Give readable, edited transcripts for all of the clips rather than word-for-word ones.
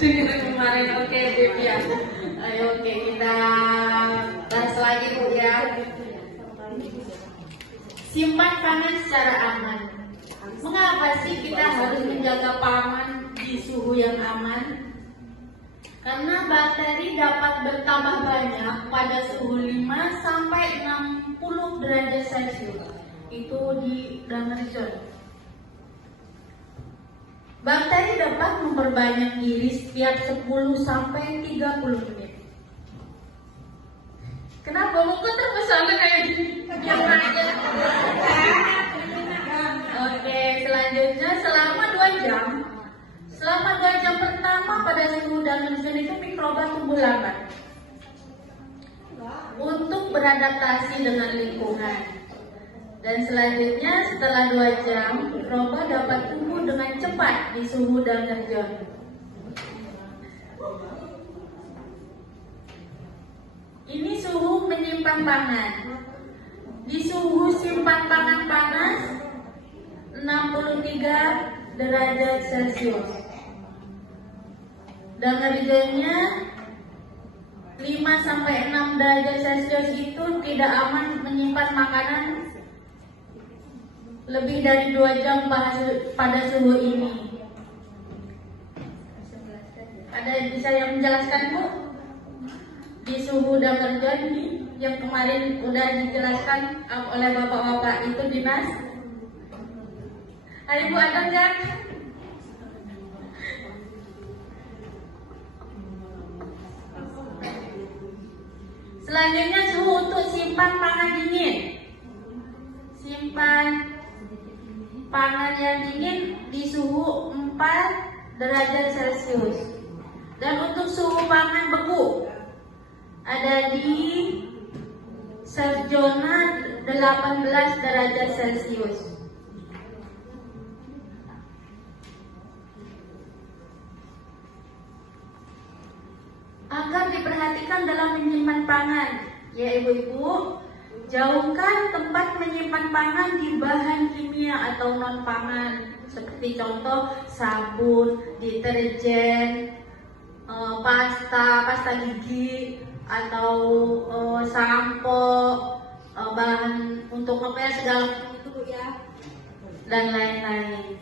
Cerita kemarin. Oke, Bib ya. Ayo, oke, kita bahas lagi Bu ya. Simpan pangan secara aman. Mengapa sih kita harus menjaga pangan di suhu yang aman? Karena bakteri dapat bertambah banyak pada suhu 5 sampai 60 derajat Celcius. Itu di dalam zone. Bakteri dapat memperbanyak diri setiap 10 sampai 30 menit. Kenapa buku terpesona kayak gini? Diam aja. Oke, selanjutnya selama 2 jam. Selama 2 jam pertama pada suhu dalam zone itu mikroba tumbuh lambat untuk beradaptasi dengan lingkungan. Dan selanjutnya setelah 2 jam, mikroba dapat tumbuh dengan cepat di suhu dalam zone. Ini suhu menyimpan pangan. Di suhu simpan pangan panas 63 derajat Celcius. Dan regionnya 5 sampai 6 derajat Celcius itu tidak aman menyimpan makanan lebih dari 2 jam pada suhu ini. Ada bisa yang menjelaskan Bu? Di suhu dalam zone yang kemarin udah dijelaskan oleh bapak-bapak itu dinas. Ada Bu ada nggak? Selanjutnya suhu untuk simpan pangan dingin. Simpan pangan yang dingin di suhu 4 derajat Celcius. Dan untuk suhu pangan beku ada di zona 18 derajat Celcius. Agar diperhatikan dalam menyimpan pangan, ya ibu-ibu, jauhkan tempat menyimpan pangan di bahan kimia atau non pangan, seperti contoh sabun, deterjen, pasta gigi, atau sampo, bahan untuk ngepel segala itu ya, dan lain-lain.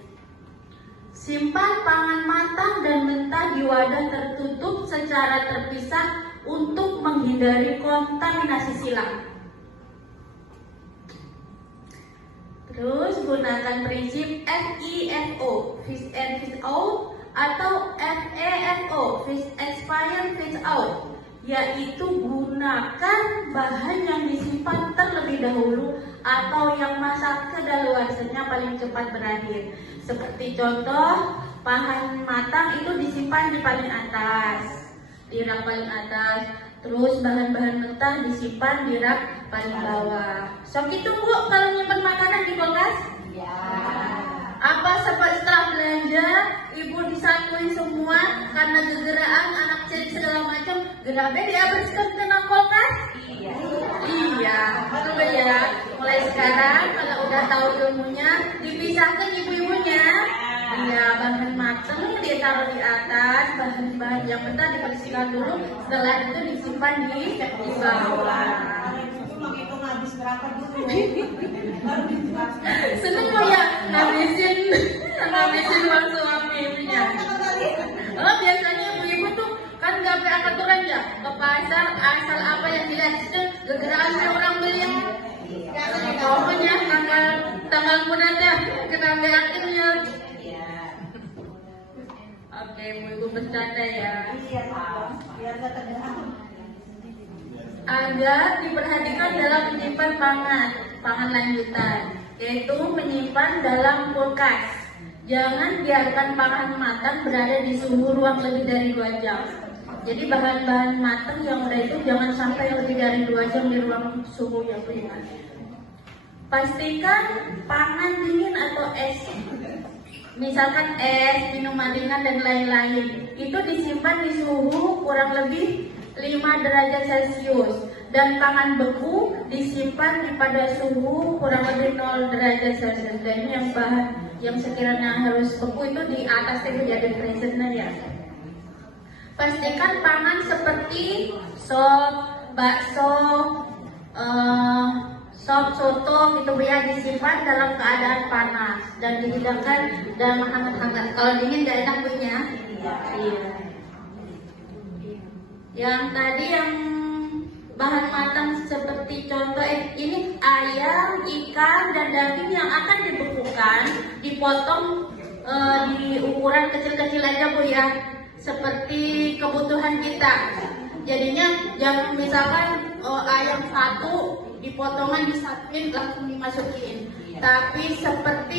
Simpan pangan matang dan mentah di wadah tertutup secara terpisah untuk menghindari kontaminasi silang. Terus gunakan prinsip FIFO, Fish in, Fish out, atau FAFO, Fish expire, Fish out, yaitu gunakan bahan yang disimpan terlebih dahulu atau yang masa kedaluarsanya paling cepat berakhir. Seperti contoh, bahan matang itu disimpan di paling atas, di rak paling atas. Terus bahan-bahan mentah disimpan di rak paling bawah. Sok itu Bu, kalau nyimpan makanan di kulkas? Ya. Apa setelah belanja, ibu disatuin semua karena gegeraan anak cari segala macam, gerabe dihabiskan dengan kulkas? Iya. Iya, betul ya. Mulai sekarang kalau udah tahu ilmunya, dipisahkan ibu-ibunya. Iya, bahan matang ditaruh di atas, bahan-bahan yang mentah dibersihkan dulu, setelah itu disimpan di bawah. Menghitung habis berapa dulu. Baru dijelaskan. Seneng kok ya ngabisin uang suaminya. Oh, biasanya ibu-ibu tuh kan nggak pakai aturan ya, ke pasar asal apa yang dilihat itu gegeraan orang beli. Pokoknya tanggal munada kita ambil akhirnya. Oke, ibu bercanda ya. Iya, biar nggak terdengar. Agar diperhatikan dalam menyimpan pangan lanjutan, yaitu menyimpan dalam kulkas. Jangan biarkan pangan matang berada di suhu ruang lebih dari 2 jam. Jadi bahan-bahan matang yang udah itu jangan sampai lebih dari 2 jam di ruang suhu yang beriman. Pastikan pangan dingin atau es, misalkan es, minuman ringan dan lain-lain, itu disimpan di suhu kurang lebih 5 derajat Celcius, dan pangan beku disimpan pada suhu kurang lebih 0 derajat Celcius. Dan yang bahan yang sekiranya harus beku itu di atas itu jadi frozen ya. pastikan pangan seperti sop, bakso, sop soto gitu ya, disimpan dalam keadaan panas dan dihidangkan dalam hangat-hangat. Kalau dingin nggak enak Bu ya. Iya. Yang tadi yang bahan matang seperti contoh ini ayam, ikan, dan daging yang akan dibekukan, dipotong di ukuran kecil-kecil aja Bu ya, seperti kebutuhan kita. Jadinya jangan misalkan ayam satu dipotongan disatuin langsung dimasukin, tapi seperti